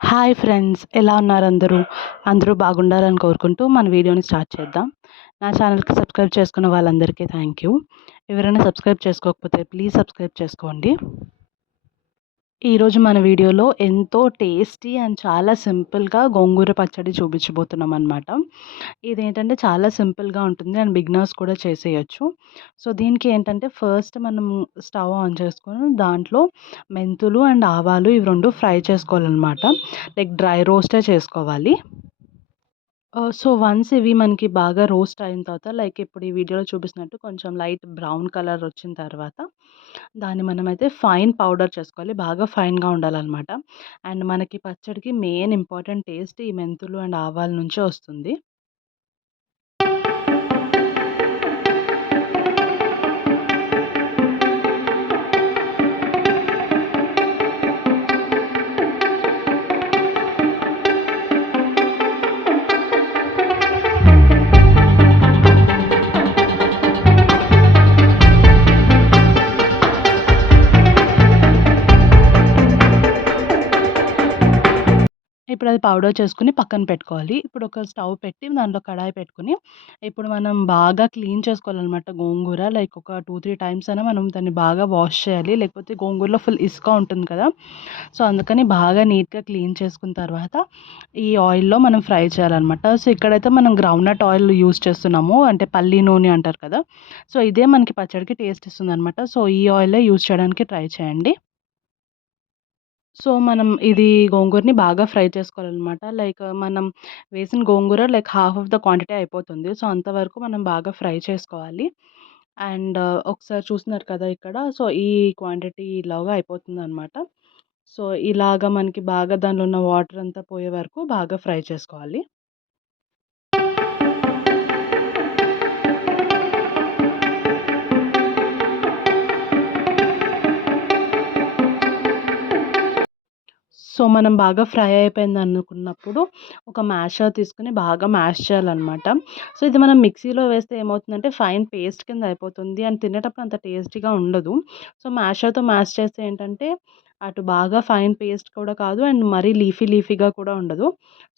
Hi friends, ఎలా ఉన్నారు అందరూ? అందరూ బాగుండాలని కోరుకుంటూ మన వీడియోని స్టార్ట్ చేద్దాం. నా ఛానల్‌కి సబ్స్క్రైబ్ చేసుకున్న వాళ్ళందరికీ థ్యాంక్ యూ. ఎవరైనా సబ్స్క్రైబ్ చేసుకోకపోతే ప్లీజ్ సబ్స్క్రైబ్ చేసుకోండి. ఈరోజు మన వీడియోలో ఎంతో టేస్టీ అండ్ చాలా సింపుల్‌గా గోంగూర పచ్చడి చూపించబోతున్నామనమాట. ఇదేంటంటే చాలా సింపుల్‌గా ఉంటుంది అండ్ బిగినర్స్ కూడా చేసేయొచ్చు. సో, దీనికి ఏంటంటే ఫస్ట్ మనం స్టవ్ ఆన్ చేసుకొని దాంట్లో మెంతులు అండ్ ఆవాలు ఇవి 2 ఫ్రై చేసుకోవాలనమాట. లైక్ డ్రై రోస్టే చేసుకోవాలి. సో, వన్స్ ఇవి మనకి బాగా రోస్ట్ అయిన తర్వాత లైక్ ఇప్పుడు ఈ వీడియోలో చూపిస్తున్నట్టు కొంచెం లైట్ బ్రౌన్ కలర్ వచ్చిన తర్వాత దాన్ని మనమైతే ఫైన్ పౌడర్ చేసుకోవాలి. బాగా ఫైన్‌గా ఉండాలనమాట. అండ్ మనకి పచ్చడికి మెయిన్ ఇంపార్టెంట్ టేస్ట్ ఈ మెంతులు అండ్ ఆవాల నుంచే వస్తుంది. ఇప్పుడది పౌడర్ చేసుకొని పక్కన పెట్టుకోవాలి. ఇప్పుడు ఒక స్టవ్ పెట్టి దాంట్లో కడాయి పెట్టుకొని, ఇప్పుడు మనం బాగా క్లీన్ చేసుకోవాలనమాట గోంగూర. లైక్ ఒక 2, 3 టైమ్స్ అయినా మనం దాన్ని బాగా వాష్ చేయాలి. లేకపోతే గోంగూరలో ఫుల్ ఇసుక ఉంటుంది కదా! సో, అందుకని బాగా నీట్‌గా క్లీన్ చేసుకున్న తర్వాత, ఈ ఆయిల్‌లో మనం ఫ్రై చేయాలనమాట. సో, ఇక్కడైతే మనం గ్రౌండ్‌నట్ ఆయిల్ యూజ్ చేస్తున్నాము. అంటే పల్లి నూనె అంటారు కదా! సో, ఇదే మనకి పచ్చడికి టేస్ట్ ఇస్తుందనమాట. సో, ఈ ఆయిలే యూజ్ చేయడానికి ట్రై చేయండి. సో, మనం ఇది గోంగూరని బాగా ఫ్రై చేసుకోవాలనమాట. లైక్ మనం వేసిన గోంగూర like half of the quantity అయిపోతుంది. సో, అంతవరకు మనం బాగా ఫ్రై చేసుకోవాలి. అండ్ ఒకసారి చూస్తున్నారు కదా ఇక్కడ. సో, ఈ క్వాంటిటీ ఇలాగా అయిపోతుందనమాట. సో, ఇలాగ మనకి బాగా దానిలో ఉన్న వాటర్ అంతా పోయే వరకు బాగా ఫ్రై చేసుకోవాలి. సో, మనం బాగా ఫ్రై అయిపోయిందనుకున్నప్పుడు ఒక మ్యాషర్ తీసుకొని బాగా మ్యాష్ చేయాలనమాట. సో, ఇది మనం మిక్సీలో వేస్తే ఏమవుతుందంటే ఫైన్ పేస్ట్ కింద అయిపోతుంది. అండ్ తినేటప్పుడు అంత టేస్టీగా ఉండదు. సో, మ్యాషర్‌తో మ్యాష్ చేస్తే ఏంటంటే అటు బాగా ఫైన్ పేస్ట్ కూడా కాదు అండ్ మరీ లీఫీగా కూడా ఉండదు.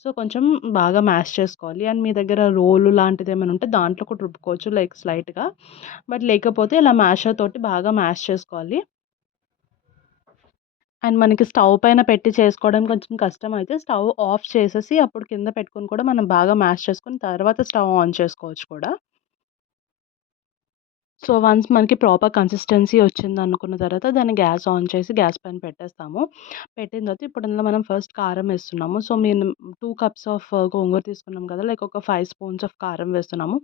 సో, కొంచెం బాగా మ్యాష్ చేసుకోవాలి. అండ్ మీ దగ్గర రోలు లాంటిదేమైనా ఉంటే దాంట్లో కూడా రుబ్బుకోవచ్చు లైక్ స్లైట్‌గా. బట్ లేకపోతే ఇలా మ్యాషర్ తోటి బాగా మ్యాష్ చేసుకోవాలి. అండ్ మనకి స్టవ్ పైన పెట్టి చేసుకోవడం కొంచెం కష్టమైతే స్టవ్ ఆఫ్ చేసేసి అప్పుడు కింద పెట్టుకొని కూడా మనం బాగా మ్యాష్ చేసుకొని తర్వాత స్టవ్ ఆన్ చేసుకోవచ్చు కూడా. సో, వన్స్ మనకి ప్రాపర్ కన్సిస్టెన్సీ వచ్చిందనుకున్న తర్వాత దాన్ని గ్యాస్ ఆన్ చేసి గ్యాస్ పైన పెట్టేస్తాము. పెట్టిన తర్వాత ఇప్పుడు ఇందులో మనం ఫస్ట్ కారం వేస్తున్నాము. సో, మేము 2 కప్స్ ఆఫ్ గోంగూర తీసుకున్నాం కదా! లైక్ ఒక 5 స్పూన్స్ ఆఫ్ కారం వేస్తున్నాము.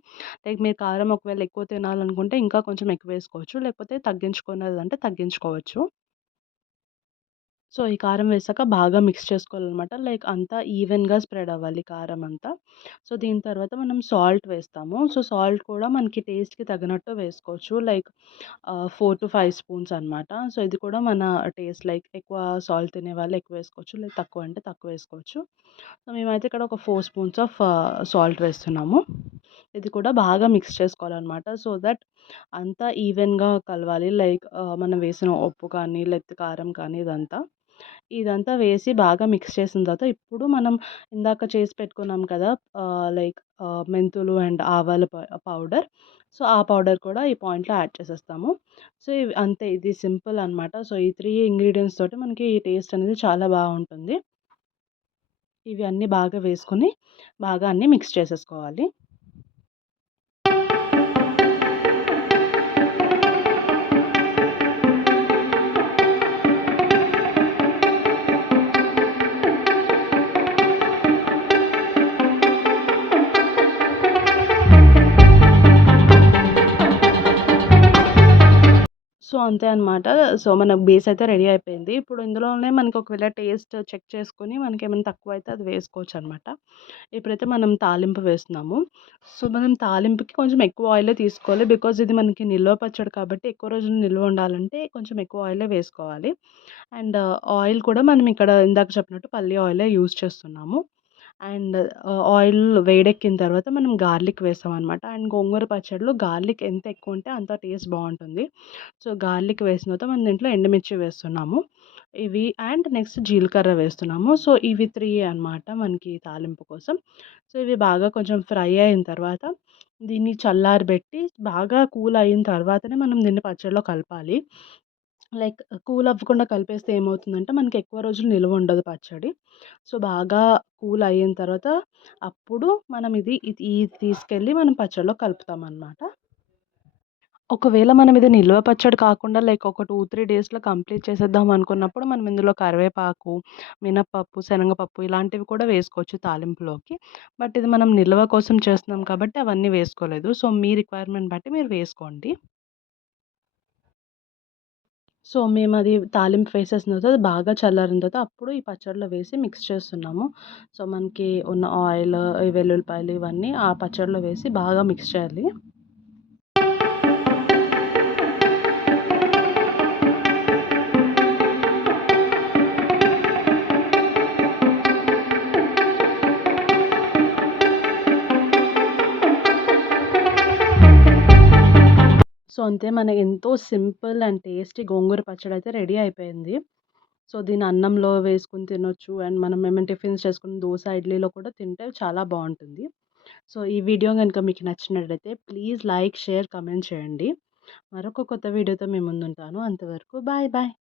లైక్ మీరు కారం ఒకవేళ ఎక్కువ తినాలనుకుంటే ఇంకా కొంచెం ఎక్కువ వేసుకోవచ్చు. లేకపోతే తగ్గించుకునేదంటే తగ్గించుకోవచ్చు. సో, ఈ కారం వేసాక బాగా మిక్స్ చేసుకోవాలనమాట. లైక్ అంతా ఈవెన్‌గా స్ప్రెడ్ అవ్వాలి కారం అంతా. సో, దీని తర్వాత మనం సాల్ట్ వేస్తాము. సో, సాల్ట్ కూడా మనకి టేస్ట్‌కి తగినట్టు వేసుకోవచ్చు. లైక్ 4-5 స్పూన్స్ అనమాట. సో, ఇది కూడా మన టేస్ట్ లైక్ ఎక్కువ సాల్ట్ తినేవాళ్ళు ఎక్కువ వేసుకోవచ్చు. లేదు తక్కువ అంటే తక్కువ వేసుకోవచ్చు. సో, మేమైతే ఇక్కడ ఒక 4 స్పూన్స్ ఆఫ్ సాల్ట్ వేస్తున్నాము. ఇది కూడా బాగా మిక్స్ చేసుకోవాలనమాట. సో దట్ అంతా ఈవెన్‌గా కలవాలి. లైక్ మనం వేసిన ఉప్పు కానీ, లేకపోతే కారం కానీ ఇదంతా వేసి బాగా మిక్స్ చేసిన తర్వాత ఇప్పుడు మనం ఇందాక చేసి పెట్టుకున్నాం కదా! లైక్ మెంతులు అండ్ ఆవాల పౌడర్. సో, ఆ పౌడర్ కూడా ఈ పాయింట్‌లో యాడ్ చేసేస్తాము. సో, ఇవి అంతే ఇది సింపుల్ అనమాట. సో, ఈ 3 ఇంగ్రీడియెంట్స్ తోటి మనకి ఈ టేస్ట్ అనేది చాలా బావుంటుంది. ఇవి అన్నీ బాగా వేసుకొని, బాగా అన్నీ మిక్స్ చేసేసుకోవాలి. సో, అంతే అనమాట. సో, మన బేస్ అయితే రెడీ అయిపోయింది. ఇప్పుడు ఇందులోనే మనకి ఒకవేళ టేస్ట్ చెక్ చేసుకొని మనకేమైనా తక్కువైతే అది వేసుకోవచ్చనమాట. ఇప్పుడైతే మనం తాలింపు వేస్తున్నాము. సో, మనం తాలింపుకి కొంచెం ఎక్కువ ఆయిలే తీసుకోవాలి. బికాజ్ ఇది మనకి నిల్వ పచ్చడి కాబట్టి ఎక్కువ రోజులు నిల్వ ఉండాలంటే కొంచెం ఎక్కువ ఆయిలే వేసుకోవాలి. అండ్ ఆయిల్ కూడా మనం ఇక్కడ ఇందాక చెప్పినట్టు పల్లి ఆయిలే యూజ్ చేస్తున్నాము. అండ్ ఆయిల్ వేడెక్కిన తర్వాత మనం గార్లిక్ వేస్తామనమాట. అండ్ గోంగూర పచ్చడిలో గార్లిక్ ఎంత ఎక్కువ ఉంటే అంత టేస్ట్ బావుంటుంది. సో, గార్లిక్ వేసిన తర్వాత మనం దీంట్లో ఎండుమిర్చి వేస్తున్నాము. ఇవి అండ్ నెక్స్ట్ జీలకర్ర వేస్తున్నాము. సో, ఇవి 3 అనమాట మనకి తాలింపు కోసం. సో, ఇవి బాగా కొంచెం ఫ్రై అయిన తర్వాత దీన్ని చల్లారబెట్టి బాగా కూల్ అయిన తర్వాతనే మనం దీన్ని పచ్చడిలో కలపాలి. లైక్ కూల్ అవ్వకుండా కలిపేస్తే ఏమవుతుందంటే మనకి ఎక్కువ రోజులు నిలువ ఉండదు పచ్చడి. సో, బాగా కూల్ అయిన తర్వాత అప్పుడు మనం ఇది తీసుకెళ్ళి మనం పచ్చడిలో కలుపుతామనమాట. ఒకవేళ మనం ఇది నిల్వ పచ్చడి కాకుండా లైక్ ఒక 2, 3 డేస్‌లో కంప్లీట్ చేసేద్దాం అనుకున్నప్పుడు మనం ఇందులో కరివేపాకు, మినపప్పు, శనగపప్పు ఇలాంటివి కూడా వేసుకోవచ్చు తాలింపులోకి. బట్ ఇది మనం నిల్వ కోసం చేస్తున్నాం కాబట్టి అవన్నీ వేసుకోలేదు. సో, మీ రిక్వైర్మెంట్ బట్టి మీరు వేసుకోండి. సో, మేమది తాలింపు వేసేసిన తర్వాత అది బాగా చల్లారిన తర్వాత అప్పుడు ఈ పచ్చడిలో వేసి మిక్స్ చేస్తున్నాము. సో, మనకి ఉన్న ఆయిల్, ఈ వెల్లుల్లిపాయలు ఇవన్నీ ఆ పచ్చడిలో వేసి బాగా మిక్స్ చేయాలి. సో, అంతే మన ఎంతో సింపుల్ అండ్ టేస్టీ గోంగూర పచ్చడయితే రెడీ అయిపోయింది. సో, దీన్ని అన్నంలో వేసుకొని తినొచ్చు. అండ్ మనం ఏమైనా టిఫిన్స్ చేసుకొని దోస, ఇడ్లీలో కూడా తింటే చాలా బావుంటుంది. సో, ఈ వీడియో గనుక మీకు నచ్చినట్లయితే ప్లీజ్ లైక్, షేర్, కామెంట్ చేయండి. మరొక కొత్త వీడియోతో మీ ముందుంటాను. అంతవరకు బాయ్ బాయ్.